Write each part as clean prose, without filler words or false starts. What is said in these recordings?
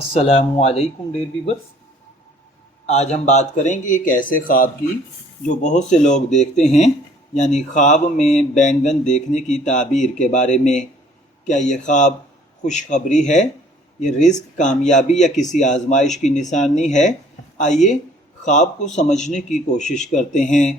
السلام علیکم dear viewers, آج ہم بات کریں گے ایک ایسے خواب کی جو بہت سے لوگ دیکھتے ہیں، یعنی خواب میں بینگن دیکھنے کی تعبیر کے بارے میں۔ کیا یہ خواب خوشخبری ہے، یہ رزق، کامیابی یا کسی آزمائش کی نشانی ہے؟ آئیے خواب کو سمجھنے کی کوشش کرتے ہیں۔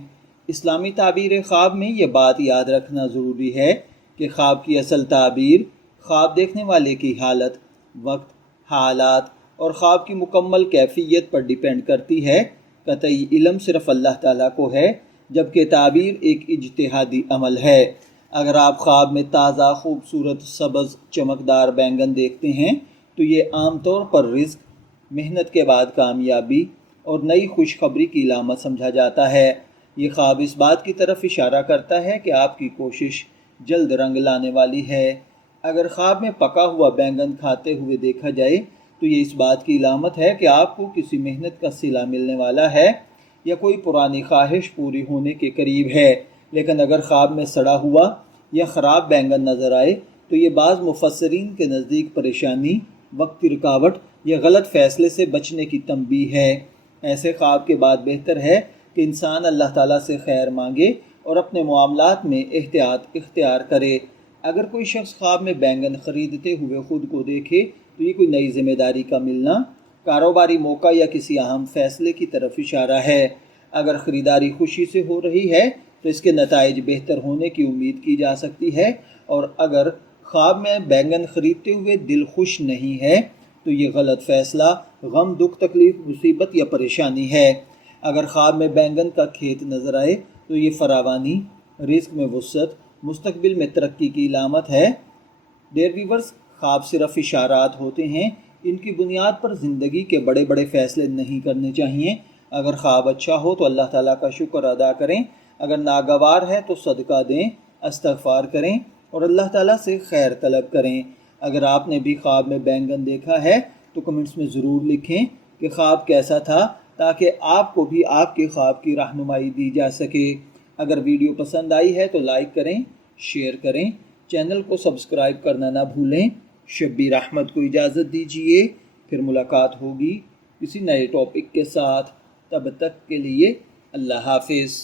اسلامی تعبیر خواب میں یہ بات یاد رکھنا ضروری ہے کہ خواب کی اصل تعبیر خواب دیکھنے والے کی حالت، وقت، حالات اور خواب کی مکمل کیفیت پر ڈیپینڈ کرتی ہے۔ قطعی علم صرف اللہ تعالیٰ کو ہے، جبکہ تعبیر ایک اجتہادی عمل ہے۔ اگر آپ خواب میں تازہ، خوبصورت، سبز، چمکدار بینگن دیکھتے ہیں تو یہ عام طور پر رزق، محنت کے بعد کامیابی اور نئی خوشخبری کی علامت سمجھا جاتا ہے۔ یہ خواب اس بات کی طرف اشارہ کرتا ہے کہ آپ کی کوشش جلد رنگ لانے والی ہے۔ اگر خواب میں پکا ہوا بینگن کھاتے ہوئے دیکھا جائے تو یہ اس بات کی علامت ہے کہ آپ کو کسی محنت کا صلہ ملنے والا ہے یا کوئی پرانی خواہش پوری ہونے کے قریب ہے۔ لیکن اگر خواب میں سڑا ہوا یا خراب بینگن نظر آئے تو یہ بعض مفسرین کے نزدیک پریشانی، وقتی رکاوٹ یا غلط فیصلے سے بچنے کی تنبیہ ہے۔ ایسے خواب کے بعد بہتر ہے کہ انسان اللہ تعالیٰ سے خیر مانگے اور اپنے معاملات میں احتیاط اختیار کرے۔ اگر کوئی شخص خواب میں بینگن خریدتے ہوئے خود کو دیکھے تو یہ کوئی نئی ذمہ داری کا ملنا، کاروباری موقع یا کسی اہم فیصلے کی طرف اشارہ ہے۔ اگر خریداری خوشی سے ہو رہی ہے تو اس کے نتائج بہتر ہونے کی امید کی جا سکتی ہے، اور اگر خواب میں بینگن خریدتے ہوئے دل خوش نہیں ہے تو یہ غلط فیصلہ، غم، دکھ، تکلیف، مصیبت یا پریشانی ہے۔ اگر خواب میں بینگن کا کھیت نظر آئے تو یہ فراوانی، رزق میں وسعت، مستقبل میں ترقی کی علامت ہے۔ ڈیئر ویورز، خواب صرف اشارات ہوتے ہیں، ان کی بنیاد پر زندگی کے بڑے بڑے فیصلے نہیں کرنے چاہیے۔ اگر خواب اچھا ہو تو اللہ تعالیٰ کا شکر ادا کریں، اگر ناگوار ہے تو صدقہ دیں، استغفار کریں اور اللہ تعالیٰ سے خیر طلب کریں۔ اگر آپ نے بھی خواب میں بینگن دیکھا ہے تو کمنٹس میں ضرور لکھیں کہ خواب کیسا تھا، تاکہ آپ کو بھی آپ کے خواب کی رہنمائی دی جا سکے۔ اگر ویڈیو پسند آئی ہے تو لائک کریں، شیئر کریں، چینل کو سبسکرائب کرنا نہ بھولیں۔ شبیر احمد کو اجازت دیجیے، پھر ملاقات ہوگی کسی نئے ٹاپک کے ساتھ۔ تب تک کے لیے اللہ حافظ۔